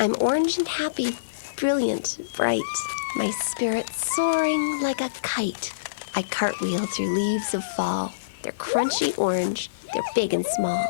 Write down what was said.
I'm orange and happy, brilliant, bright, my spirit soaring like a kite. I cartwheel through leaves of fall. They're crunchy orange, they're big and small.